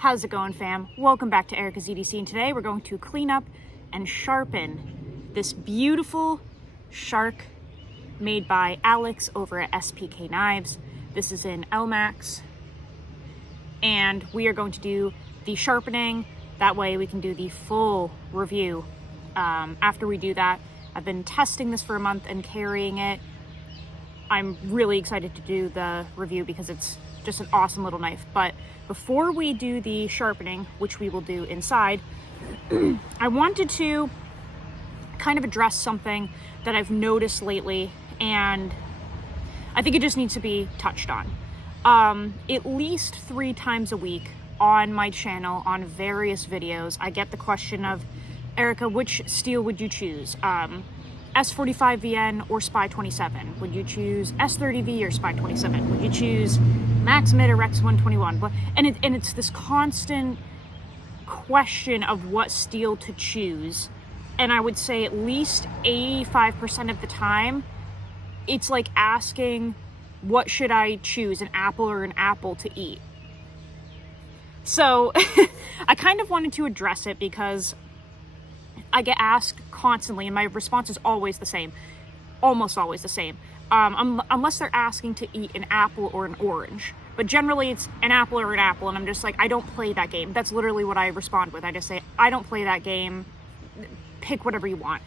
How's it going, fam? Welcome back to Erica's EDC, and today we're going to clean up and sharpen this beautiful shark made by Alex over at SPK Knives. This is in Elmax, and we are going to do the sharpening. That way we can do the full review. After we do that, I've been testing this for a month and carrying it. I'm really excited to do the review because it's just an awesome little knife. But before we do the sharpening, which we will do inside, I wanted to kind of address something that I've noticed lately, and I think it just needs to be touched on. At least 3 times a week on my channel, on various videos, I get the question of, Erica, which steel would you choose? S45VN or SPY 27? Would you choose S30V or SPY 27? Would you choose Maximit or Rex 121? And it's this constant question of what steel to choose. And I would say at least 85% of the time, it's like asking, what should I choose, an apple or an apple to eat? So I kind of wanted to address it because I get asked constantly, and my response is always the same, almost always the same, unless they're asking to eat an apple or an orange. But generally it's an apple or an apple, and I'm just like, I don't play that game. That's literally what I respond with. I just say, I don't play that game, pick whatever you want.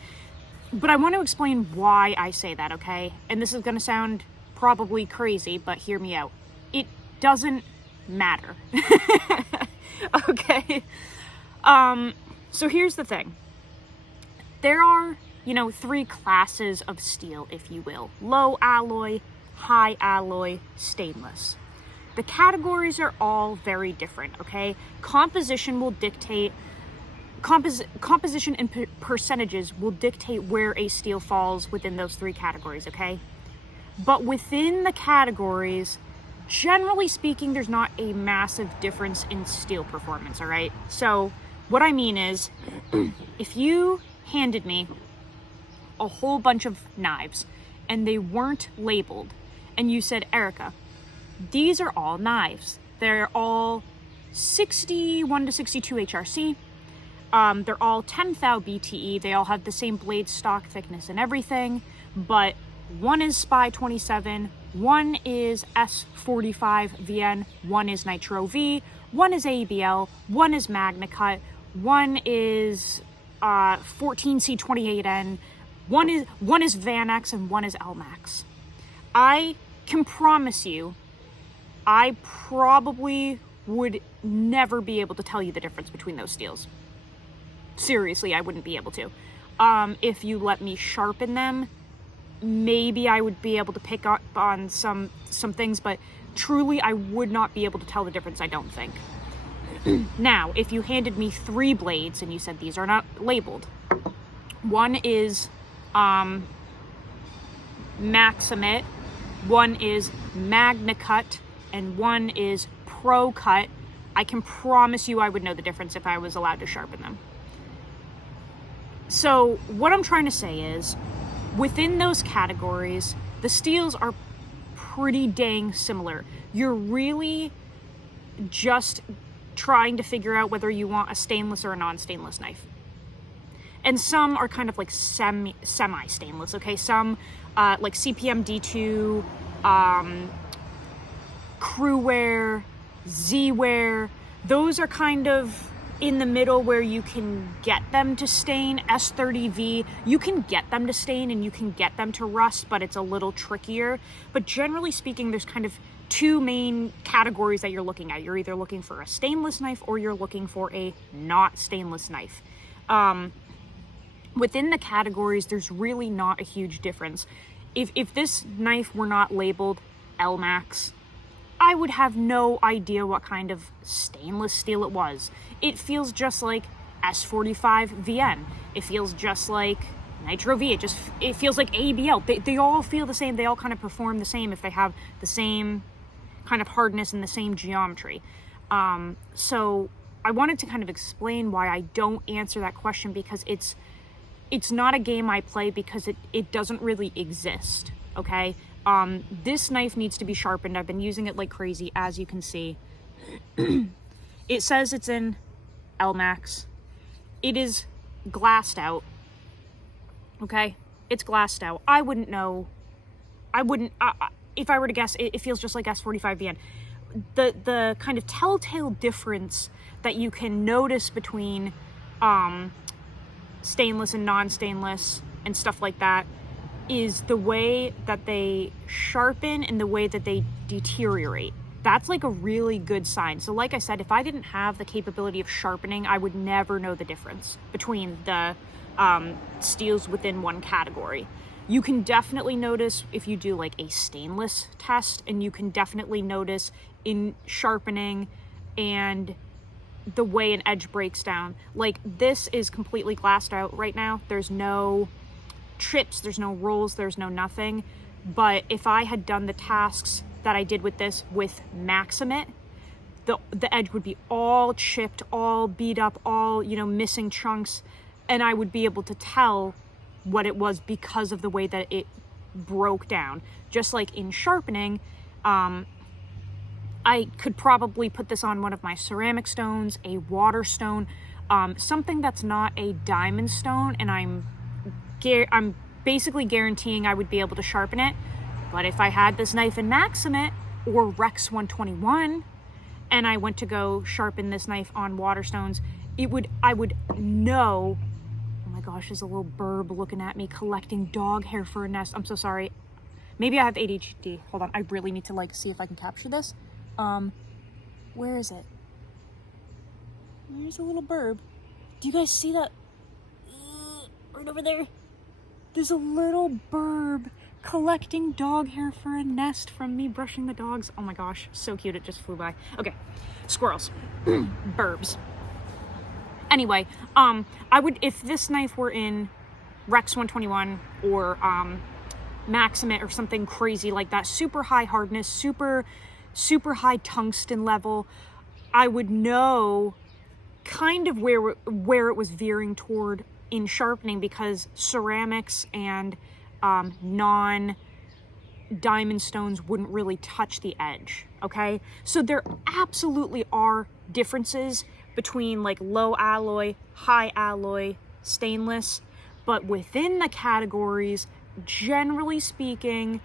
But I want to explain why I say that, okay? And this is going to sound probably crazy, but hear me out. It doesn't matter. Okay? So here's the thing. There are, 3 classes of steel, if you will. Low alloy, high alloy, stainless. The categories are all very different, okay? Composition will dictate, composition and percentages will dictate where a steel falls within those 3 categories, okay? But within the categories, generally speaking, there's not a massive difference in steel performance, all right? So what I mean is, if you handed me a whole bunch of knives and they weren't labeled, and you said, Erica, these are all knives. They're all 61 to 62 HRC. They're all 10 thou BTE. They all have the same blade stock thickness and everything, but one is SPY 27, one is S45VN, one is Nitro V, one is ABL, one is MagnaCut, one is 14C28N, one is VanX, and one is Elmax. I can promise you, I probably would never be able to tell you the difference between those steels. Seriously, I wouldn't be able to. If you let me sharpen them, maybe I would be able to pick up on some things, but truly I would not be able to tell the difference, I don't think. Now, if you handed me 3 blades and you said these are not labeled, one is Maximit, one is MagnaCut, and one is Pro Cut, I can promise you I would know the difference if I was allowed to sharpen them. So what I'm trying to say is, within those categories, the steels are pretty dang similar. You're really just trying to figure out whether you want a stainless or a non-stainless knife. And some are kind of like semi-stainless, okay? Some, like CPM D2, Crewwear, Z-Wear, those are kind of in the middle where you can get them to stain. S30V, you can get them to stain and you can get them to rust, but it's a little trickier. But generally speaking, there's kind of 2 main categories that you're looking at. You're either looking for a stainless knife or you're looking for a not stainless knife. Within the categories, there's really not a huge difference. If this knife were not labeled Elmax, I would have no idea what kind of stainless steel it was. It feels just like S45VN. It feels just like Nitro V. It feels like ABL. They all feel the same. They all kind of perform the same if they have the same kind of hardness and the same geometry. So I wanted to kind of explain why I don't answer that question, because it's not a game I play because it doesn't really exist, okay? This knife needs to be sharpened. I've been using it like crazy, as you can see. It says it's in Elmax. It is glassed out. Okay? It's glassed out. I wouldn't know. If I were to guess, it feels just like S45VN. The kind of telltale difference that you can notice between stainless and non-stainless and stuff like that is the way that they sharpen and the way that they deteriorate. That's like a really good sign. So like I said, if I didn't have the capability of sharpening, I would never know the difference between the steels within one category. You can definitely notice if you do like a stainless test, and you can definitely notice in sharpening and the way an edge breaks down. Like this is completely glassed out right now. There's no chips, there's no rolls, there's no nothing. But if I had done the tasks that I did with this with Maximate, the edge would be all chipped, all beat up, all, you know, missing chunks, and I would be able to tell what it was because of the way that it broke down. Just like in sharpening, I could probably put this on one of my ceramic stones, a water stone, something that's not a diamond stone, and I'm basically guaranteeing I would be able to sharpen it. But if I had this knife in Maximate or Rex 121 and I went to go sharpen this knife on water stones, I would know. Oh my gosh, there's a little burb looking at me collecting dog hair for a nest. I'm so sorry. Maybe I have ADHD. Hold on, I really need to like see if I can capture this. Where is it? There's a little burb. Do you guys see that? Right over there. There's a little burb collecting dog hair for a nest from me brushing the dogs. Oh my gosh, so cute, it just flew by. Okay, squirrels. Burbs. Anyway, I would, if this knife were in Rex 121 or Maximate or something crazy like that, super high hardness, super high tungsten level, I would know kind of where it was veering toward in sharpening, because ceramics and non-diamond stones wouldn't really touch the edge, okay? So there absolutely are differences between like low alloy, high alloy, stainless, but within the categories, generally speaking,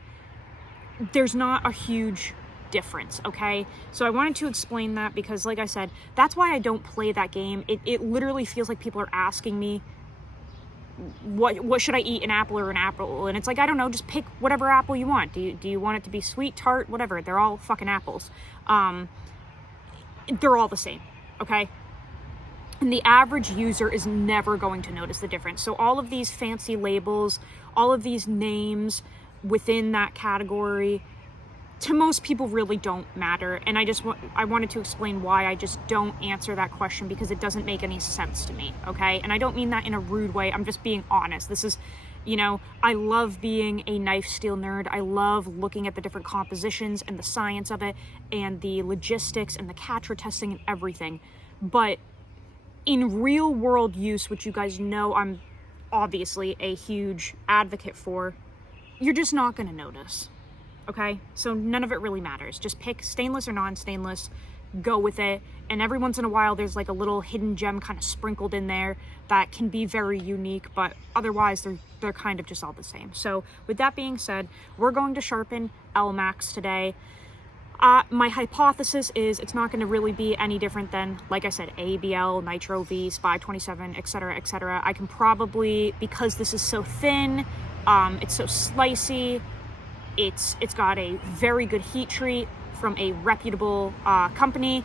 there's not a huge difference, okay? So I wanted to explain that because, like I said, that's why I don't play that game. It literally feels like people are asking me, what should I eat, an apple or an apple? And it's like, I don't know, just pick whatever apple you want. Do you want it to be sweet, tart, whatever? They're all fucking apples. They're all the same, okay? And the average user is never going to notice the difference. So all of these fancy labels, all of these names within that category, to most people really don't matter. And I wanted to explain why I just don't answer that question, because it doesn't make any sense to me, okay? And I don't mean that in a rude way. I'm just being honest. This is, you know, I love being a knife steel nerd. I love looking at the different compositions and the science of it and the logistics and the CATRA testing and everything. But in real world use, which you guys know I'm obviously a huge advocate for, you're just not going to notice. Okay, so none of it really matters. Just pick stainless or non-stainless, go with it. And every once in a while, there's like a little hidden gem kind of sprinkled in there that can be very unique, but otherwise they're kind of just all the same. So with that being said, we're going to sharpen Elmax today. My hypothesis is it's not going to really be any different than, like I said, ABL, Nitro V, Spy 27, etc., etc. I can probably, because this is so thin, it's so slicey, it's got a very good heat treat from a reputable company.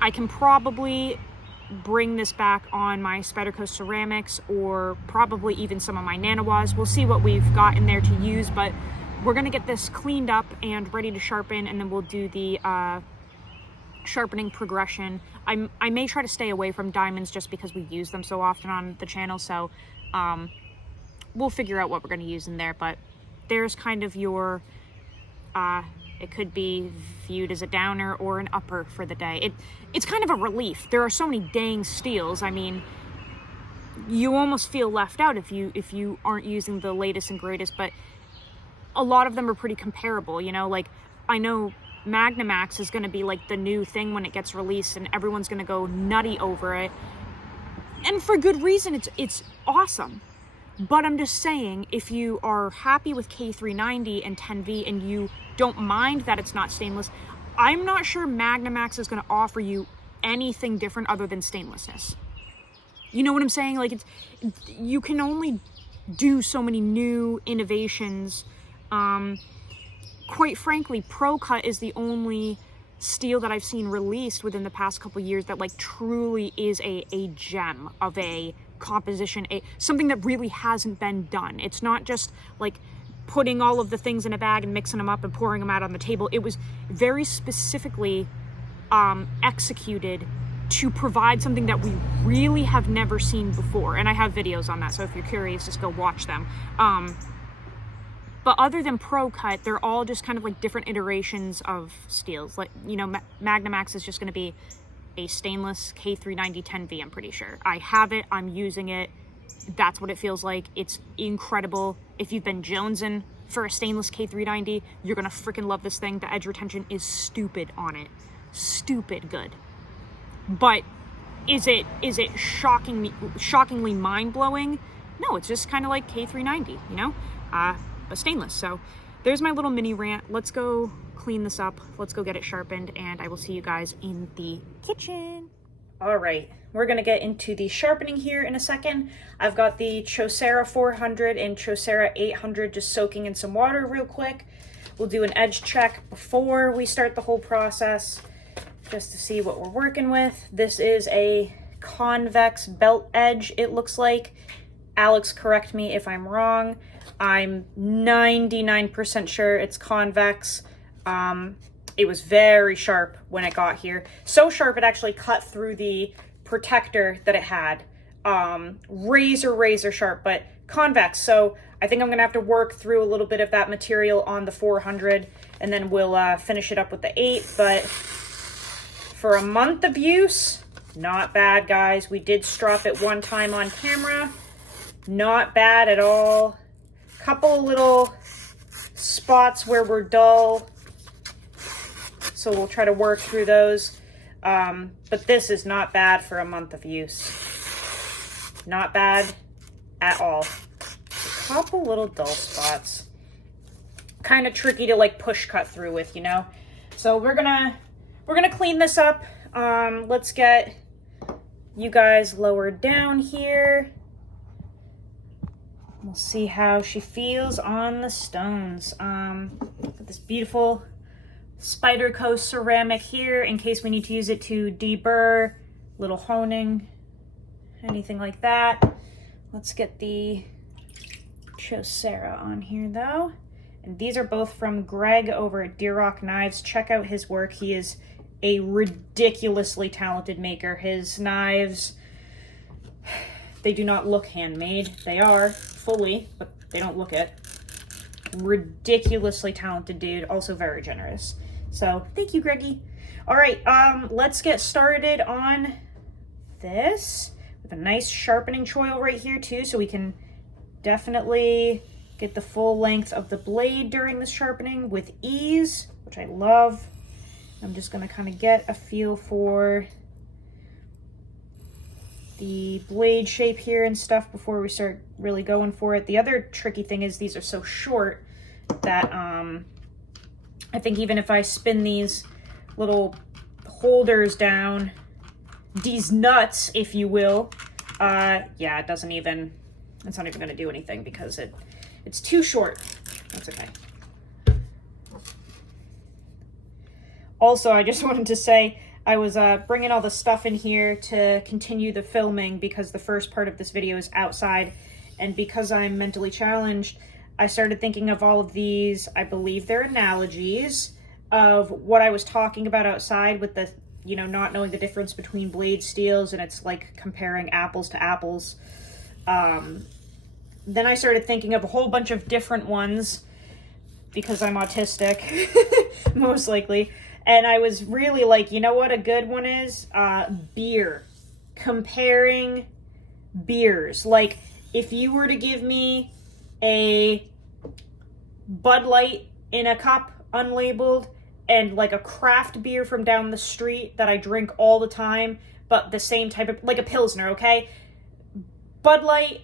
I can probably bring this back on my Spyderco ceramics, or probably even some of my Nanowas. We'll see what we've got in there to use, but we're going to get this cleaned up and ready to sharpen, and then we'll do the sharpening progression. I may try to stay away from diamonds just because we use them so often on the channel, so we'll figure out what we're going to use in there. But there's kind of your, it could be viewed as a downer or an upper for the day. It's kind of a relief. There are so many dang steels. I mean, you almost feel left out if you aren't using the latest and greatest, but a lot of them are pretty comparable, you know? Like, I know Magnamax is going to be like the new thing when it gets released, and everyone's going to go nutty over it. And for good reason, it's awesome. But I'm just saying, if you are happy with K390 and 10V and you don't mind that it's not stainless, I'm not sure Magnamax is going to offer you anything different other than stainlessness. You know what I'm saying? Like, you can only do so many new innovations. Quite frankly, Pro Cut is the only steel that I've seen released within the past couple years that like truly is a gem of a composition, something that really hasn't been done. It's not just like putting all of the things in a bag and mixing them up and pouring them out on the table. It was very specifically executed to provide something that we really have never seen before. And I have videos on that, so if you're curious, just go watch them. But other than Pro Cut, they're all just kind of like different iterations of steels. Like, you know, Magnamax is just going to be a stainless K390 10V, I'm pretty sure. I have it, I'm using it. That's what it feels like. It's incredible. If you've been jonesing for a stainless K390, you're going to freaking love this thing. The edge retention is stupid on it. Stupid good. But is it shockingly mind-blowing? No, it's just kind of like K390, you know? But stainless. So there's my little mini rant. Let's go clean this up. Let's go get it sharpened, and I will see you guys in the kitchen. All right, we're gonna get into the sharpening here in a second. I've got the Kyocera 400 and Kyocera 800 just soaking in some water real quick. We'll do an edge check before we start the whole process, just to see what we're working with. This is a convex belt edge, it looks like. Alex, correct me if I'm wrong. I'm 99% sure it's convex. It was very sharp when it got here. So sharp it actually cut through the protector that it had. Razor sharp, but convex. So I think I'm gonna have to work through a little bit of that material on the 400, and then we'll finish it up with the 8. But for a month of use, not bad, guys. We did strop it one time on camera. Not bad at all. Couple little spots where we're dull, so we'll try to work through those. But this is not bad for a month of use. Not bad at all. Couple little dull spots. Kind of tricky to like push cut through with, you know? So we're gonna clean this up. Let's get you guys lowered down here. We'll see how she feels on the stones. Got this beautiful Spyderco ceramic here in case we need to use it to deburr, little honing, anything like that. Let's get the Kyocera on here though. And these are both from Greg over at Deer Rock Knives. Check out his work. He is a ridiculously talented maker. His knives, they do not look handmade. They are fully, but they don't look it. Ridiculously talented dude, also very generous. So thank you, Greggy. All right, let's get started on this with a nice sharpening choil right here too, so we can definitely get the full length of the blade during the sharpening with ease, which I love. I'm just gonna kind of get a feel for the blade shape here and stuff before we start really going for it. The other tricky thing is these are so short that I think even if I spin these little holders down, these nuts, if you will, yeah, it's not even gonna do anything because it's too short. That's okay. Also, I just wanted to say, I was bringing all the stuff in here to continue the filming because the first part of this video is outside, and because I'm mentally challenged, I started thinking of all of these, I believe they're analogies of what I was talking about outside with the, you know, not knowing the difference between blade steels, and it's like comparing apples to apples. Then I started thinking of a whole bunch of different ones because I'm autistic, most likely. And I was really like, you know what a good one is? Beer. Comparing beers. Like, if you were to give me a Bud Light in a cup, unlabeled, and like a craft beer from down the street that I drink all the time, but the same type of, like a Pilsner, okay? Bud Light,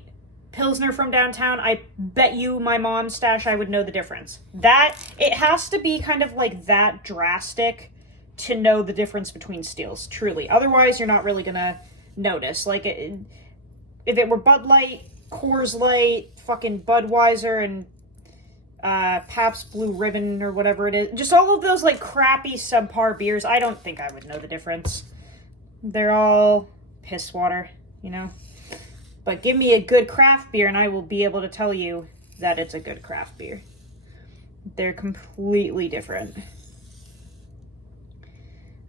Pilsner from downtown, I bet you my mom's stash I would know the difference. That, it has to be kind of like that drastic to know the difference between steels, truly. Otherwise, you're not really gonna notice. Like, if it were Bud Light, Coors Light, fucking Budweiser, and Pabst Blue Ribbon or whatever it is, just all of those like crappy subpar beers, I don't think I would know the difference. They're all piss water, you know? But give me a good craft beer and I will be able to tell you that it's a good craft beer. They're completely different.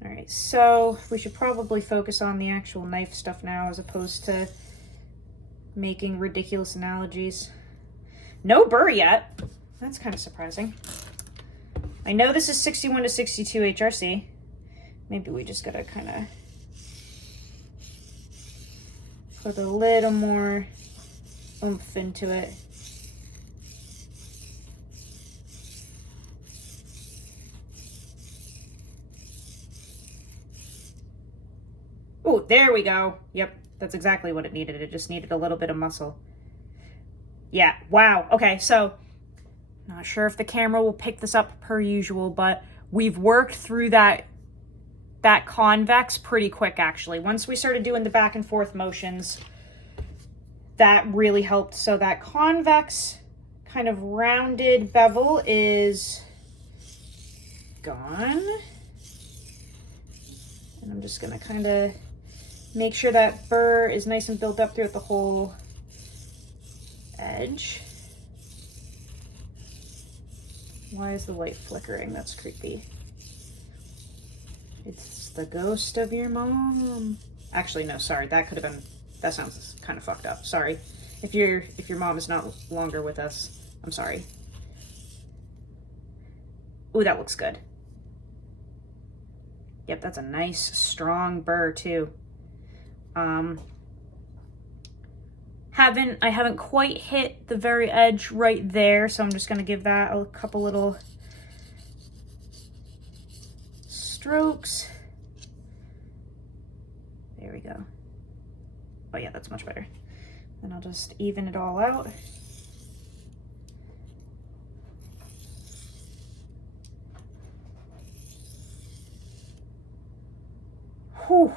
Alright, so we should probably focus on the actual knife stuff now as opposed to making ridiculous analogies. No burr yet. That's kind of surprising. I know this is 61 to 62 HRC. Maybe we just gotta kind of put a little more oomph into it. Oh, there we go. Yep, that's exactly what it needed. It just needed a little bit of muscle. Yeah, wow. Okay, so not sure if the camera will pick this up per usual, but we've worked through that convex pretty quick, actually. Once we started doing the back and forth motions, that really helped. So that convex kind of rounded bevel is gone. And I'm just gonna kind of make sure that burr is nice and built up throughout the whole edge. Why is the light flickering? That's creepy. It's the ghost of your mom. Actually, no, sorry. That could have been, that sounds kind of fucked up. Sorry. If your mom is not longer with us, I'm sorry. Ooh, that looks good. Yep, that's a nice, strong burr, too. I haven't quite hit the very edge right there, so I'm just going to give that a couple little strokes. There we go. Oh yeah, that's much better. Then I'll just even it all out. Whew.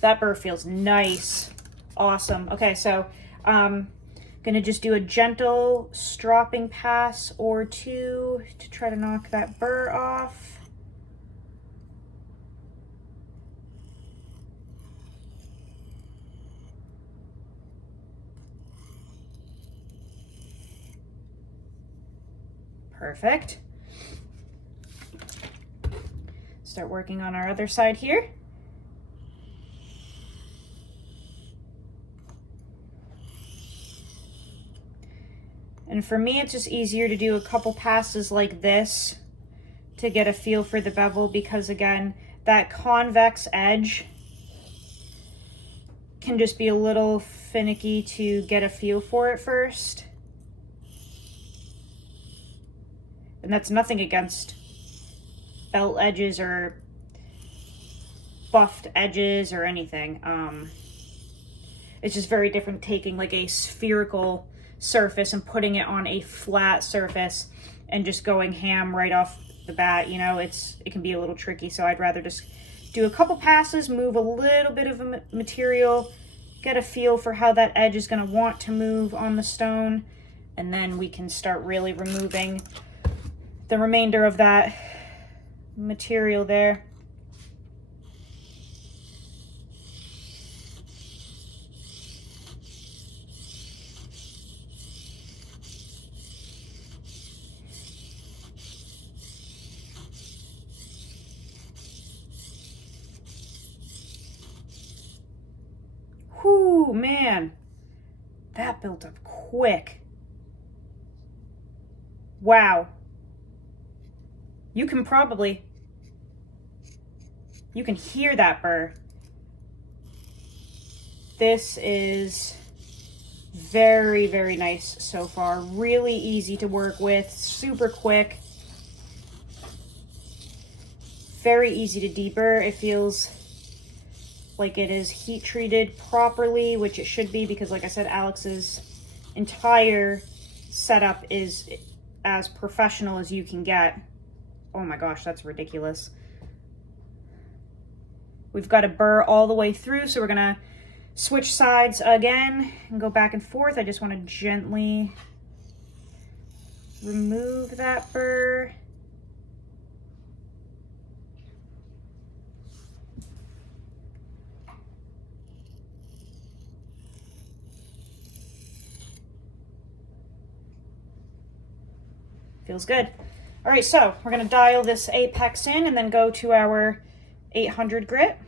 That burr feels nice. Awesome. Okay, so gonna just do a gentle stropping pass or two to try to knock that burr off. Perfect. Start working on our other side here. And for me, it's just easier to do a couple passes like this to get a feel for the bevel because, again, that convex edge can just be a little finicky to get a feel for it first. And that's nothing against belt edges or buffed edges or anything. It's just very different taking like a spherical surface and putting it on a flat surface and just going ham right off the bat. You know, it can be a little tricky, so I'd rather just do a couple passes, move a little bit of a material, get a feel for how that edge is going to want to move on the stone, and then we can start really removing the remainder of that material there. Whew, man, that built up quick. Wow. You can hear that burr. This is very, very nice so far. Really easy to work with, super quick. very easy to deburr. It feels like it is heat treated properly, which it should be, because like I said, Alex's entire setup is as professional as you can get. Oh my gosh, that's ridiculous. We've got a burr all the way through, so we're gonna switch sides again and go back and forth. I just want to gently remove that burr. Feels good. All right, so we're gonna dial this apex in and then go to our 800 grit.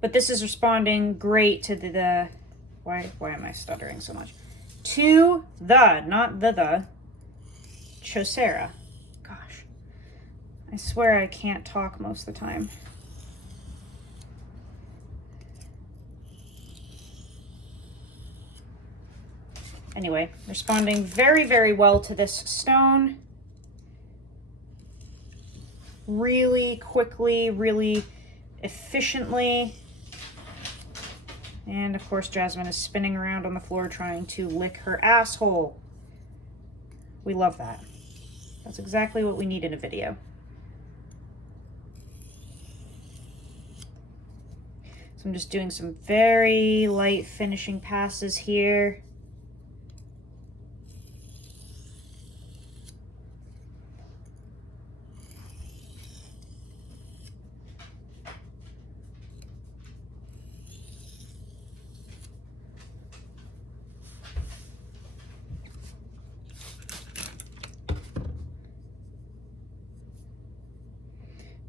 But this is responding great to the why am I stuttering so much? To the, not the Chaucera. Gosh, I swear I can't talk most of the time. Anyway, responding very, very well to this stone. Really quickly, really efficiently. And of course, Jasmine is spinning around on the floor trying to lick her asshole. We love that. That's exactly what we need in a video. So I'm just doing some very light finishing passes here.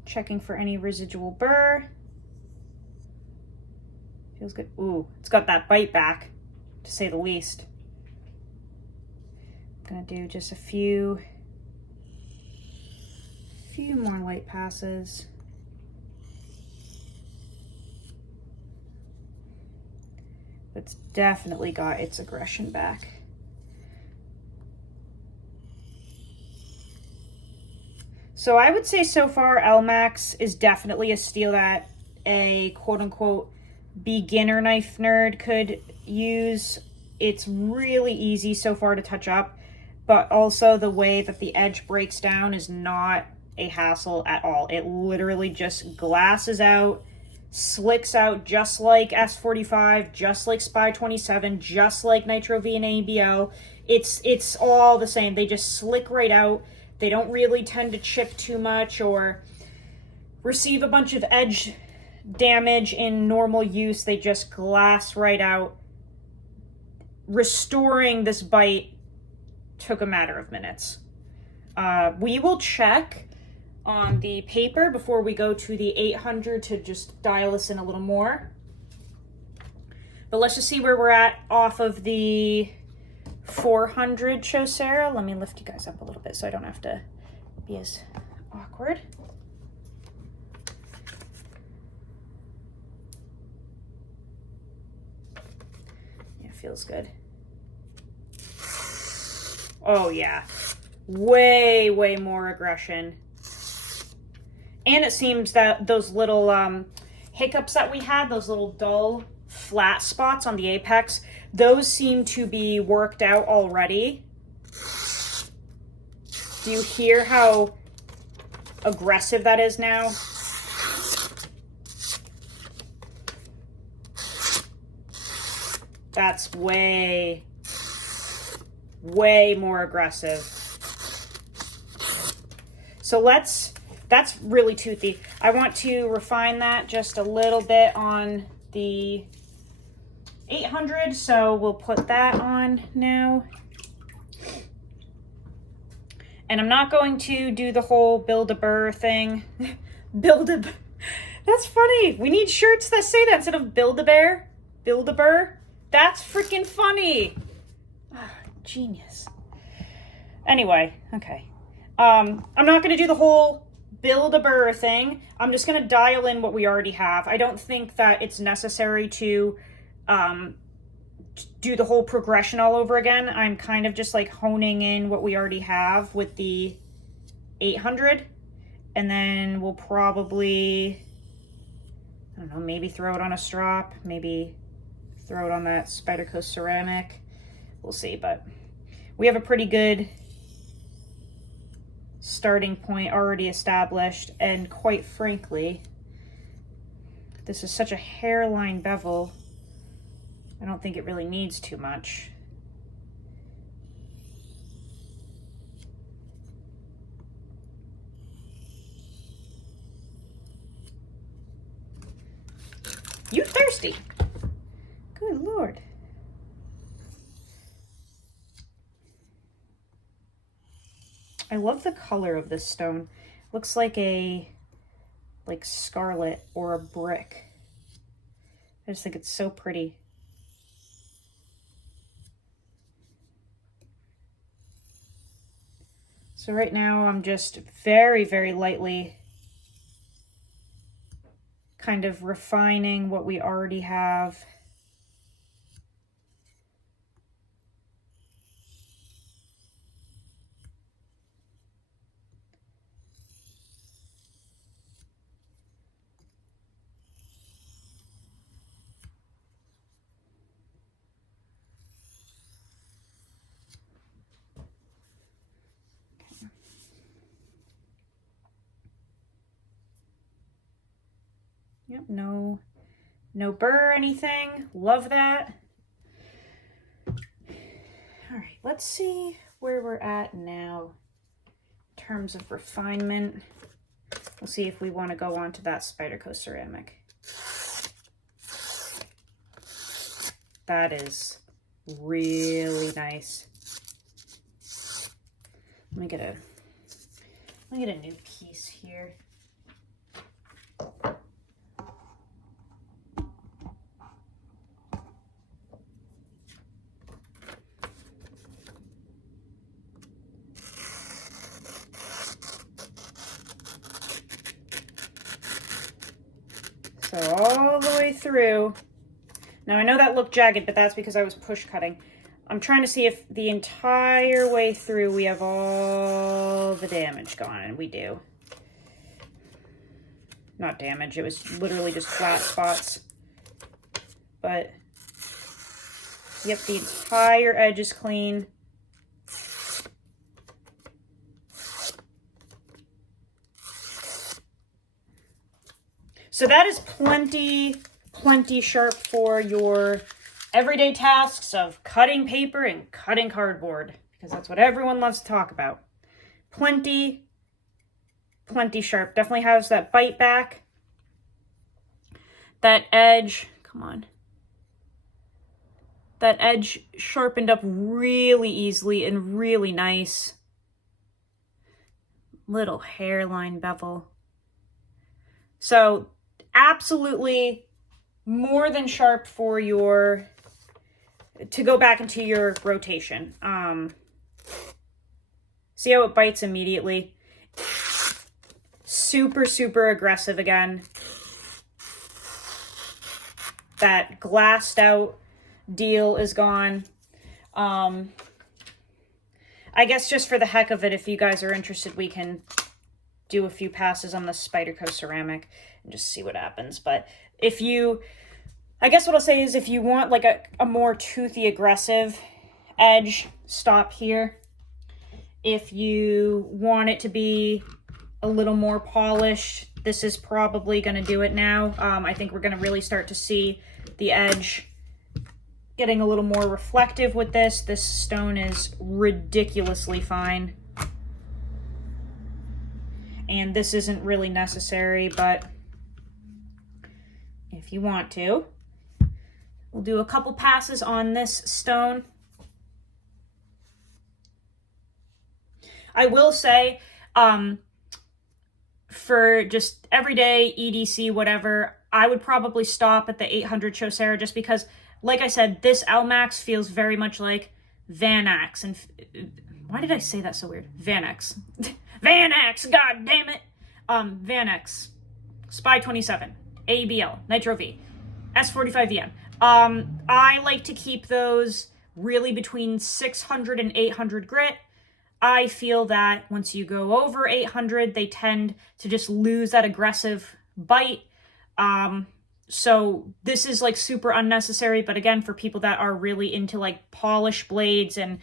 Checking for any residual burr. Feels good. Ooh, it's got that bite back, to say the least. I'm gonna do just a few more light passes. It's definitely got its aggression back. So I would say so far Elmax is definitely a steel that a quote-unquote beginner knife nerd could use. It's really easy so far to touch up, but also the way that the edge breaks down is not a hassle at all. It literally just glasses out, slicks out, just like S45, just like SPY 27, just like Nitro V and ABL. It's all the same. They just slick right out. They don't really tend to chip too much or receive a bunch of edge damage in normal use. They just glass right out. Restoring this bite took a matter of minutes. We will check on the paper before we go to the 800 to just dial this in a little more. But let's just see where we're at off of the 400 Chaucera. Let me lift you guys up a little bit so I don't have to be as awkward. Yeah, feels good. Oh yeah, way more aggression. And it seems that those little hiccups that we had, those little dull flat spots on the apex, those seem to be worked out already. Do you hear how aggressive that is now? That's way more aggressive. So that's really toothy. I want to refine that just a little bit on the 800, so we'll put that on now. And I'm not going to do the whole build-a-burr thing. That's funny. We need shirts that say that instead of build-a-bear. Build-a-burr. That's freaking funny. Oh, genius. Anyway, okay. I'm not going to do the whole build-a-burr thing. I'm just going to dial in what we already have. I don't think that it's necessary to do the whole progression all over again. I'm kind of just like honing in what we already have with the 800, and then we'll probably, I don't know, maybe throw it on a strop, maybe throw it on that Spyderco ceramic. We'll see, but we have a pretty good starting point already established, and quite frankly, this is such a hairline bevel, I don't think it really needs too much. You thirsty? Good Lord. I love the color of this stone. Looks like scarlet or a brick. I just think it's so pretty. So right now I'm just very, very lightly kind of refining what we already have. Yep, no burr or anything. Love that. All right, let's see where we're at now in terms of refinement. We'll see if we want to go on to that Spyderco ceramic. That is really nice. Let me get a new piece here. So all the way through. Now I know that looked jagged, but that's because I was push cutting. I'm trying to see if the entire way through we have all the damage gone, and we do. Not damage, it was literally just flat spots. But, yep, the entire edge is clean. So that is plenty sharp for your everyday tasks of cutting paper and cutting cardboard, because that's what everyone loves to talk about. Plenty sharp. Definitely has that bite back. That edge, come on. That edge sharpened up really easily and really nice. Little hairline bevel. So absolutely more than sharp for your, to go back into your rotation. See how it bites immediately? Super aggressive again. That glassed out deal is gone. I guess just for the heck of it, if you guys are interested, we can do a few passes on the Spyderco ceramic and just see what happens. But if you, I guess what I'll say is if you want like a more toothy aggressive edge, stop here. If you want it to be a little more polished, this is probably going to do it now. I think we're going to really start to see the edge getting a little more reflective with this. This stone is ridiculously fine. And this isn't really necessary, but if you want to, we'll do a couple passes on this stone. I will say, for just everyday EDC, whatever, I would probably stop at the 800 Chaucer just because, like I said, this Elmax feels very much like Vanax. And why did I say that so weird? Vanax. Vanax, god damn it. Vanax, Spy 27, ABL, Nitro V, S45VN. I like to keep those really between 600 and 800 grit. I feel that once you go over 800, they tend to just lose that aggressive bite. So this is like super unnecessary, but again, for people that are really into like polish blades and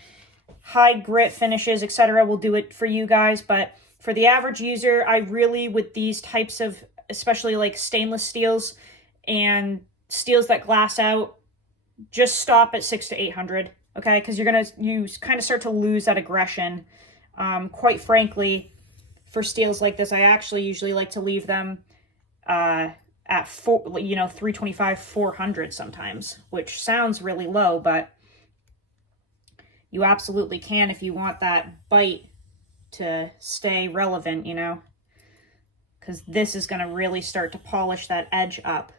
high grit finishes, etc., we'll do it for you guys. But for the average user, I really, with these types of, especially like stainless steels and steels that glass out, just stop at 600 to 800, okay? Because you kind of start to lose that aggression. Quite frankly, for steels like this, I actually usually like to leave them at 325, 400 sometimes, which sounds really low, but you absolutely can if you want that bite to stay relevant, you know, because this is going to really start to polish that edge up.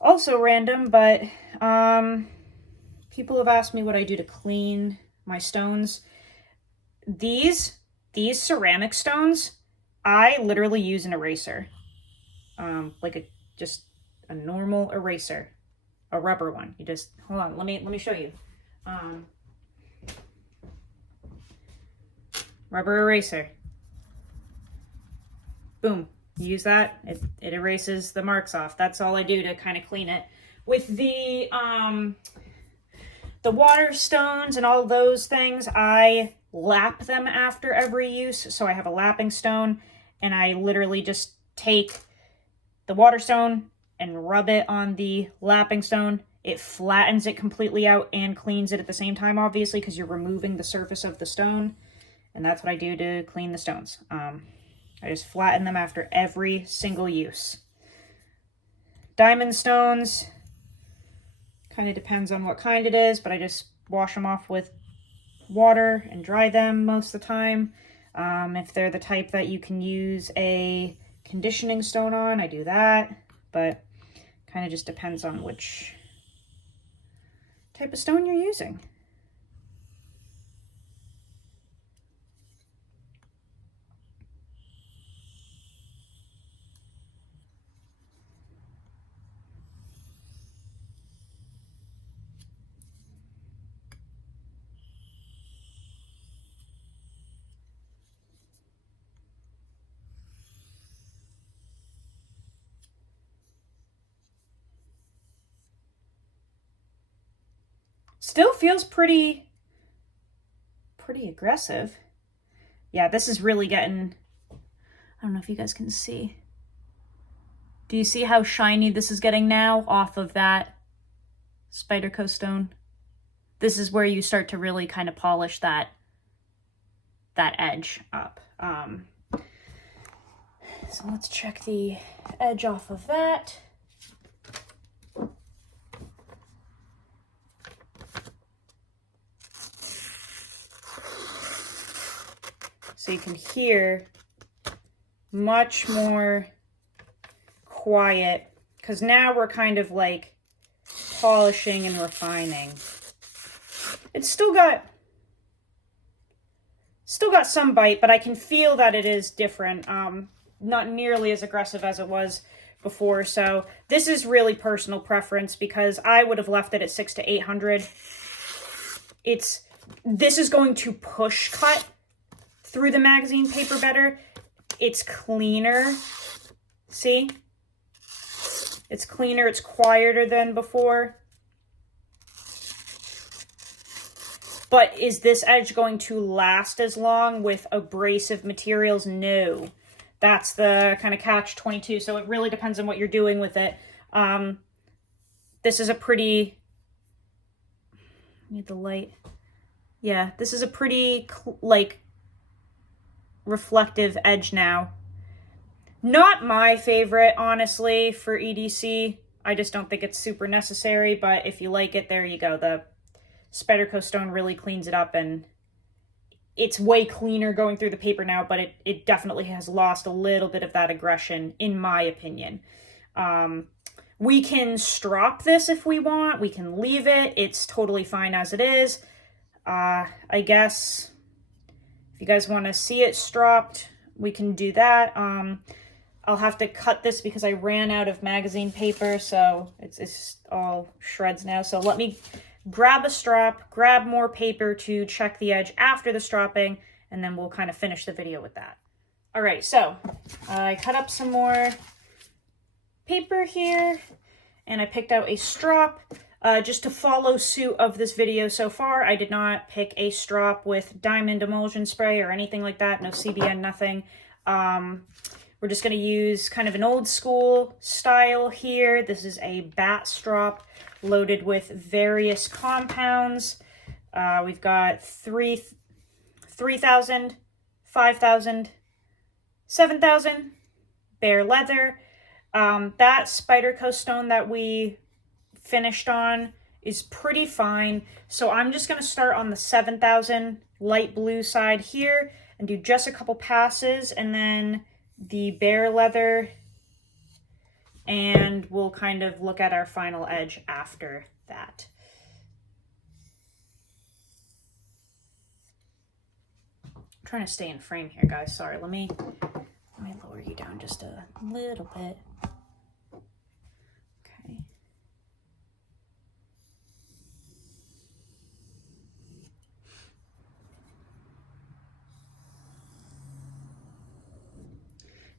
Also random, but people have asked me what I do to clean my stones. These ceramic stones, I literally use an eraser. Like just a normal eraser. A rubber one. You just, hold on, let me show you. Rubber eraser. Boom. Use that, it erases the marks off. That's all I do to kind of clean it. With the water stones and all those things, I lap them after every use. So I have a lapping stone, and I literally just take the water stone and rub it on the lapping stone. It flattens it completely out and cleans it at the same time, obviously, because you're removing the surface of the stone. And that's what I do to clean the stones. I just flatten them after every single use. Diamond stones, kind of depends on what kind it is, but I just wash them off with water and dry them most of the time. If they're the type that you can use a conditioning stone on, I do that, but kind of just depends on which type of stone you're using. Still feels pretty aggressive. Yeah, this is really getting, I don't know if you guys can see. Do you see how shiny this is getting now off of that Spyderco stone? This is where you start to really kind of polish that edge up. So let's check the edge off of that. So you can hear much more quiet, because now we're kind of like polishing and refining. It's still got some bite, but I can feel that it is different. Not nearly as aggressive as it was before. So this is really personal preference, because I would have left it at 600 to 800. This is going to push cut through the magazine paper better. It's cleaner. See? It's cleaner, it's quieter than before. But is this edge going to last as long with abrasive materials? No. That's the kind of catch-22. So it really depends on what you're doing with it. This is a pretty, need the light. Yeah, this is a pretty like reflective edge now. Not my favorite, honestly, for EDC. I just don't think it's super necessary, but if you like it, there you go. The Spyderco stone really cleans it up, and it's way cleaner going through the paper now, but it definitely has lost a little bit of that aggression, in my opinion. We can strop this if we want. We can leave it. It's totally fine as it is. I guess if you guys want to see it stropped, we can do that. I'll have to cut this because I ran out of magazine paper, so it's all shreds now. So let me grab a strop, grab more paper to check the edge after the stropping, and then we'll kind of finish the video with that. All right, so I cut up some more paper here, and I picked out a strop. Just to follow suit of this video so far, I did not pick a strop with diamond emulsion spray or anything like that. No CBN, nothing. We're just going to use kind of an old school style here. This is a bat strop loaded with various compounds. We've got 3,000, 5,000, 7,000 bare leather. That Spyderco stone that we finished on is pretty fine. So I'm just going to start on the 7,000 light blue side here and do just a couple passes, and then the bare leather, and we'll kind of look at our final edge after that. I'm trying to stay in frame here, guys. Sorry, let me lower you down just a little bit. Okay.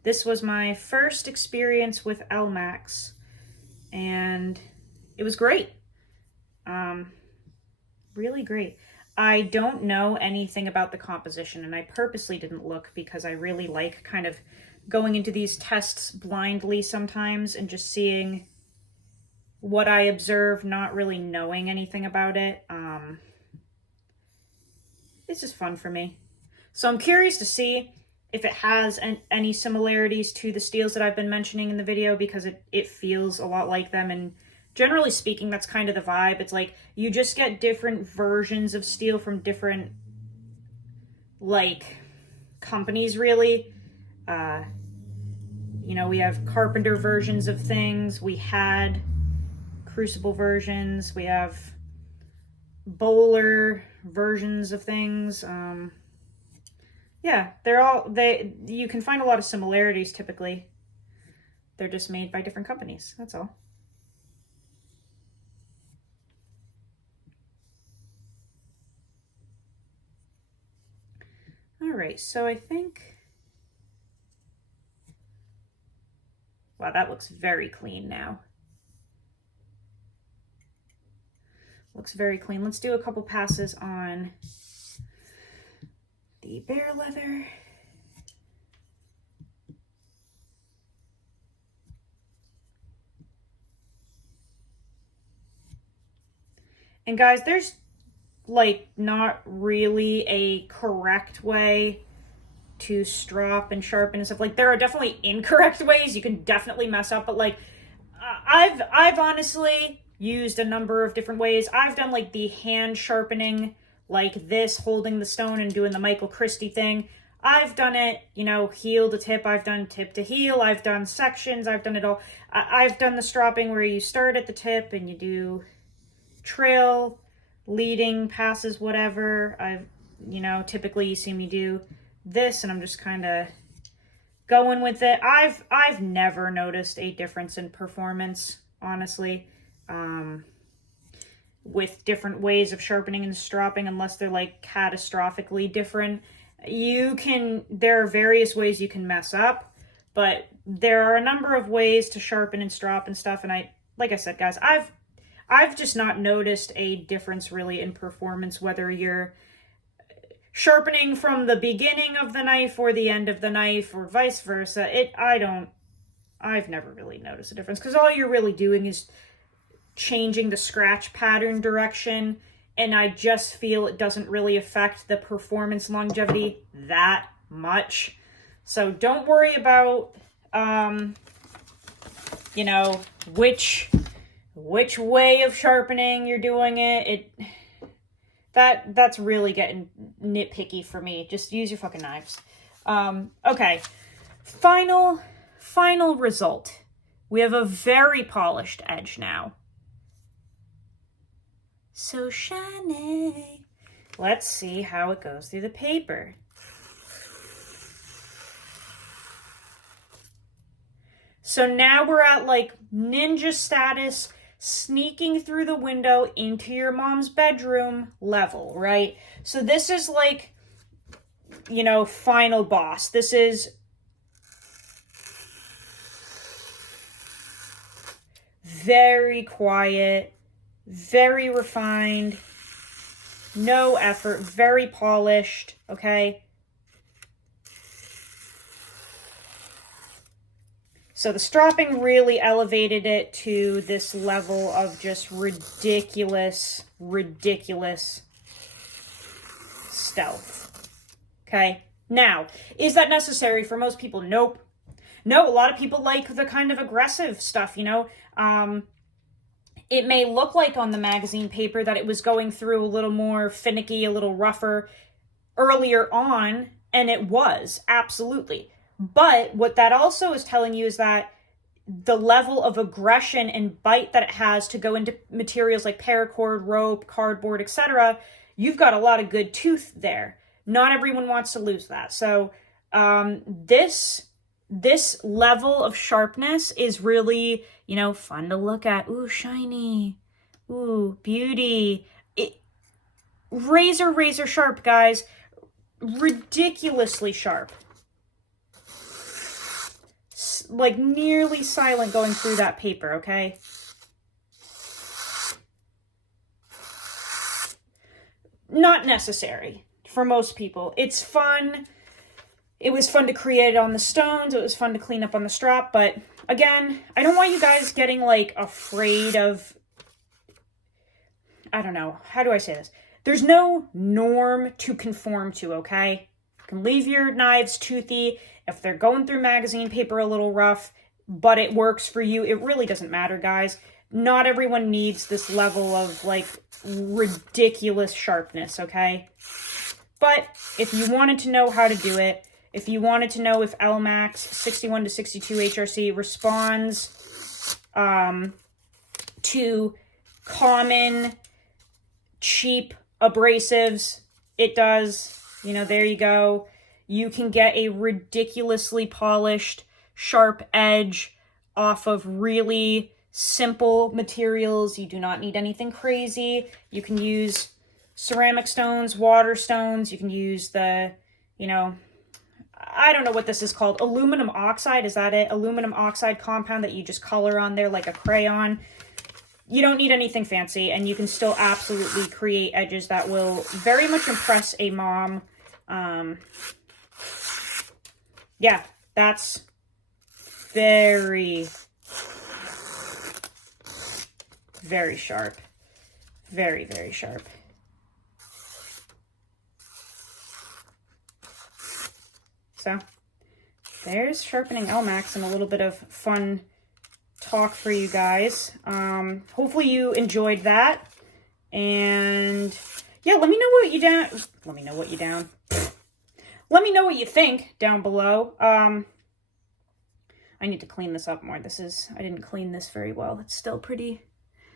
This was my first experience with Elmax, and it was great. Really great. I don't know anything about the composition, and I purposely didn't look because I really like kind of going into these tests blindly sometimes and just seeing what I observe, not really knowing anything about it. It's just fun for me. So I'm curious to see if it has any similarities to the steels that I've been mentioning in the video, because it feels a lot like them. And generally speaking, that's kind of the vibe. It's like you just get different versions of steel from different, like, companies, really. You know, we have Carpenter versions of things. We had Crucible versions. We have Bowler versions of things. Yeah, you can find a lot of similarities typically. They're just made by different companies, that's all. All right, so I think, wow, that looks very clean now. Looks very clean. Let's do a couple passes on the bare leather. And guys, there's like not really a correct way to strop and sharpen and stuff. Like, there are definitely incorrect ways. You can definitely mess up, but like I've honestly used a number of different ways. I've done like the hand sharpening, like this, holding the stone and doing the Michael Christie thing. I've done it, you know, heel to tip. I've done tip to heel. I've done sections. I've done it all. I've done the stropping where you start at the tip and you do trail, leading, passes, whatever. You know, typically you see me do this, and I'm just kind of going with it. I've never noticed a difference in performance, honestly, with different ways of sharpening and stropping, unless they're like catastrophically different. There are various ways you can mess up, but there are a number of ways to sharpen and strop and stuff. And like I said, guys, I've just not noticed a difference really in performance, whether you're sharpening from the beginning of the knife or the end of the knife or vice versa. I've never really noticed a difference, because all you're really doing is changing the scratch pattern direction, and I just feel it doesn't really affect the performance longevity that much. So don't worry about, you know, which way of sharpening you're doing it. That's really getting nitpicky for me. Just use your fucking knives. Okay. Final result. We have a very polished edge now. So shiny. let's see how it goes through the paper. So now we're at like ninja status, sneaking through the window into your mom's bedroom level, right? So this is like, you know, final boss. This is very quiet, very refined, no effort, very polished, okay? So the stropping really elevated it to this level of just ridiculous, ridiculous stealth. Okay? Now, is that necessary for most people? Nope. No, a lot of people like the kind of aggressive stuff, you know? It may look like on the magazine paper that it was going through a little more finicky, a little rougher earlier on, and it was, absolutely. But what that also is telling you is that the level of aggression and bite that it has to go into materials like paracord, rope, cardboard, etc., you've got a lot of good tooth there. Not everyone wants to lose that. So this level of sharpness is really, you know, fun to look at. Ooh, shiny. Ooh, beauty. Razor sharp, guys. Ridiculously sharp. Like nearly silent going through that paper, okay? Not necessary for most people. It's fun. It was fun to create on the stones. It was fun to clean up on the strap. But again, I don't want you guys getting like afraid of, I don't know. How do I say this? There's no norm to conform to, okay? You can leave your knives toothy if they're going through magazine paper a little rough, but it works for you. It really doesn't matter, guys. Not everyone needs this level of like ridiculous sharpness, okay? But if you wanted to know how to do it, if you wanted to know if Elmax 61 to 62 HRC responds to common cheap abrasives, it does. You know, there you go. You can get a ridiculously polished, sharp edge off of really simple materials. You do not need anything crazy. You can use ceramic stones, water stones. You can use the, you know, I don't know what this is called. Aluminum oxide, is that it? Aluminum oxide compound that you just color on there like a crayon. You don't need anything fancy, and you can still absolutely create edges that will very much impress a mom. Yeah, that's very, very sharp. Very, very sharp. So, there's Sharpening Elmax and a little bit of fun talk for you guys. Hopefully you enjoyed that. And yeah, let me know what you think down below. I need to clean this up more. I didn't clean this very well. It's still pretty,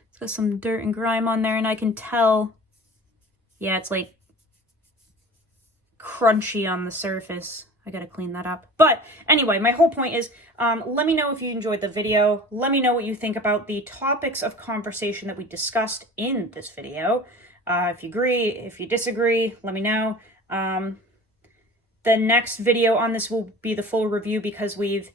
it's got some dirt and grime on there, and I can tell, yeah, it's like crunchy on the surface. I gotta clean that up. But anyway, my whole point is, let me know if you enjoyed the video. Let me know what you think about the topics of conversation that we discussed in this video. If you agree, if you disagree, let me know. The next video on this will be the full review because we've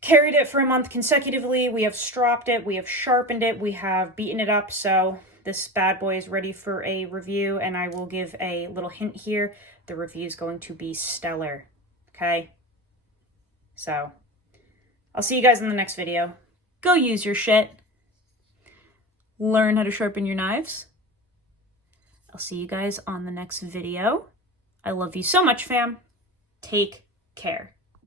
carried it for a month consecutively. We have stropped it, we have sharpened it, we have beaten it up. So this bad boy is ready for a review, and I will give a little hint here. The review is going to be stellar, okay? So, I'll see you guys in the next video. Go use your shit. Learn how to sharpen your knives. I'll see you guys on the next video. I love you so much, fam. Take care.